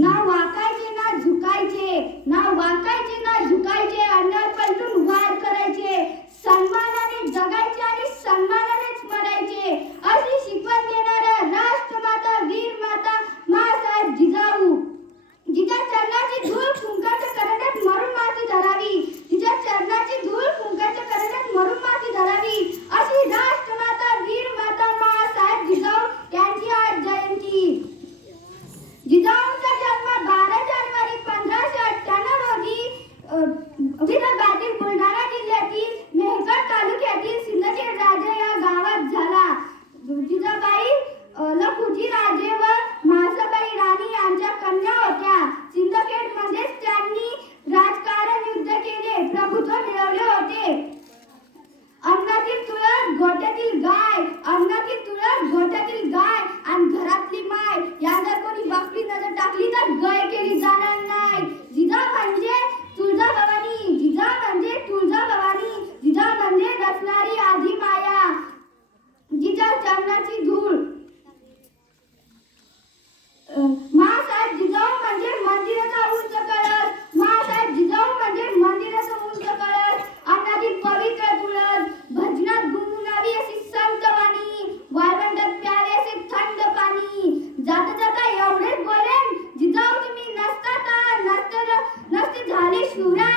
ना वाकायचे ना झुकायचे ना वाकायचे ना झुकायचे अंगावर पलटून वार करायचे. सन्मानाने जगायचे आणि सन्मानानेच मरायचे. अशी natural.